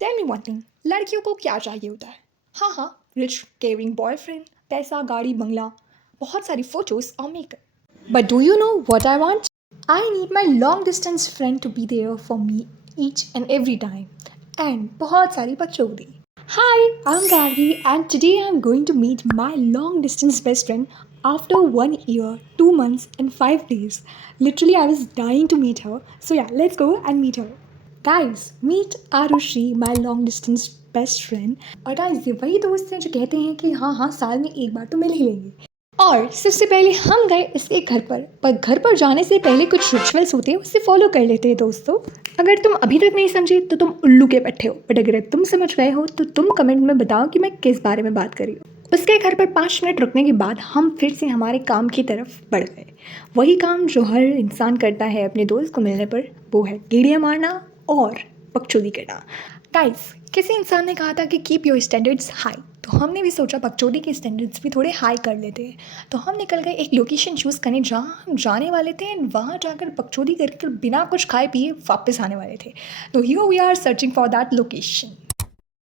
Tell me one thing, लड़कियों को क्या चाहिए होता है? हाँ, रिच केयरिंग बॉयफ्रेंड, पैसा, गाड़ी, बंगला, बहुत सारी फोटोज और makeup. But do you know what I want? I need my long distance friend to be there for me each and every time, and बहुत सारी बकचोदी। Hi, I'm Gary, and today I'm going to meet my long distance best friend after 1 year, 2 months, and 5 days. Literally, I was dying to meet her. So, yeah, let's go and meet her. Guys, meet Arushi, my long distance best friend. और guys, ये वही दोस्त हैं जो कहते हैं कि हाँ साल में एक बार तो मिल ही लेंगे। और सबसे पहले हम गए इसके घर पर घर पर जाने से पहले कुछ रिचुअल्स होते हैं, उससे फॉलो कर लेते हैं दोस्तों। अगर तुम अभी तक नहीं समझे तो तुम उल्लू के पट्टे हो, बट अगर तुम समझ गए हो तो तुम कमेंट में बताओ कि मैं किस बारे में बात कर रही हूँ। उसके घर पर 5 मिनट रुकने के बाद हम फिर से हमारे काम की तरफ बढ़ गए। वही काम जो हर इंसान करता है अपने दोस्त को मिलने पर, वो है गेड़ियाँ मारना और बकचोदी करना। गाइस, किसी इंसान ने कहा था कि कीप योर स्टैंडर्ड्स हाई, तो हमने भी सोचा बकचोदी के स्टैंडर्ड्स भी थोड़े हाई कर लेते हैं। तो हम निकल गए एक लोकेशन चूज़ करने जहाँ हम जाने वाले थे, एंड वहाँ जाकर बकचोदी करके बिना कुछ खाए पिए वापस आने वाले थे। तो here we are searching for that location.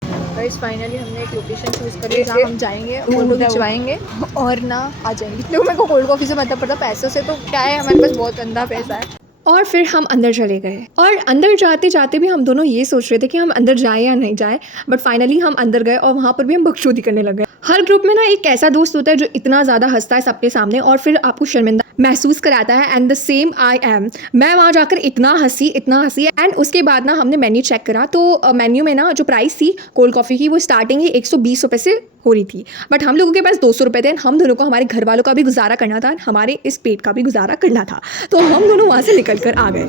Guys finally हमने एक लोकेशन चूज़ करी जहाँ हम जाएंगे, फोटो खिंचवाएंगे और ना आ जाएंगे। देखो मेरे को कोल्ड कॉफ़ी से मतलब पड़ता, पैसों से तो क्या है, हमारे पास बहुत गंदा पैसा है। और फिर हम अंदर चले गए, और अंदर जाते जाते भी हम दोनों ये सोच रहे थे कि हम अंदर जाए या नहीं जाए, बट फाइनली हम अंदर गए और वहाँ पर भी हम बकचोदी करने लगे। हर ग्रुप में ना एक ऐसा दोस्त होता है जो इतना ज़्यादा हंसता है सबके सामने और फिर आपको शर्मिंदा महसूस कराता है, and the same I am. मैं वहाँ जाकर इतना हंसी एंड उसके बाद ना हमने मेन्यू चेक करा, तो मेन्यू में ना जो प्राइस थी कोल्ड कॉफ़ी की वो स्टार्टिंग ही 120 रुपये से हो रही थी, बट हम लोगों के पास 200 रुपये थे। हम दोनों को हमारे घर वालों का भी गुजारा करना था, हमारे इस पेट का भी गुजारा करना था, तो हम दोनों वहाँ से निकल कर आ गए।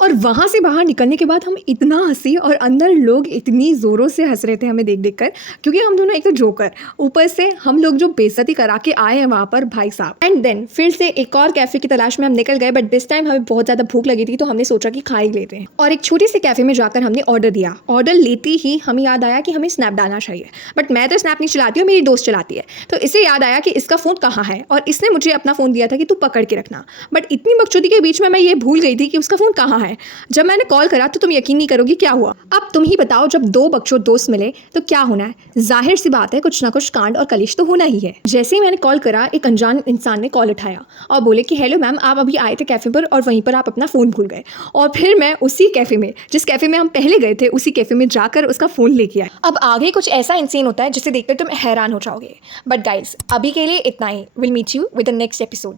और वहाँ से बाहर निकलने के बाद हम इतना हंसी, और अंदर लोग इतनी ज़ोरों से हंस रहे थे हमें देख देख कर, क्योंकि हम दोनों एक तो जोकर, ऊपर से हम लोग जो बेइज्जती करा के आए हैं वहाँ पर भाई साहब। एंड देन फिर से एक और कैफ़े की तलाश में हम निकल गए, बट दिस टाइम हमें बहुत ज़्यादा भूख लगी थी, तो हमने सोचा कि खा ही लेते हैं, और एक छोटी सी कैफ़े में जाकर हमने ऑर्डर दिया। ऑर्डर लेते ही हमें याद आया कि हमें स्नैप डालना चाहिए, बट मैं तो स्नैप नहीं चलाती हूँ, मेरी दोस्त चलाती है। तो इसे याद आया कि इसका फ़ोन कहाँ है, और इसने मुझे अपना फ़ोन दिया था कि तू पकड़ के रखना, बट इतनी बकचोदी के बीच में मैं ये भूल गई थी कि उसका फ़ोन कहाँ है। जब मैंने कॉल करा तो तुम यकीन नहीं करोगी क्या हुआ। अब तुम ही बताओ, जब 2 बकचोद दोस्त मिले तो क्या होना है? जाहिर सी बात है, कुछ ना कुछ कांड और कलिश तो होना ही है। जैसे ही मैंने कॉल करा, एक अनजान इंसान ने कॉल उठाया और बोले कि हेलो मैम, आप अभी आए थे कैफ़े पर और वहीं पर आप अपना फ़ोन भूल गए। और फिर मैं उसी कैफ़े में, जिस कैफ़े में हम पहले गए थे, उसी कैफ़े में जाकर उसका फ़ोन लेके आया। अब आगे कुछ ऐसा इंसान होता है जिसे देखकर तुम हैरान हो जाओगे। बट गाइज, अभी के लिए इतना ही। Will meet you with the next episode.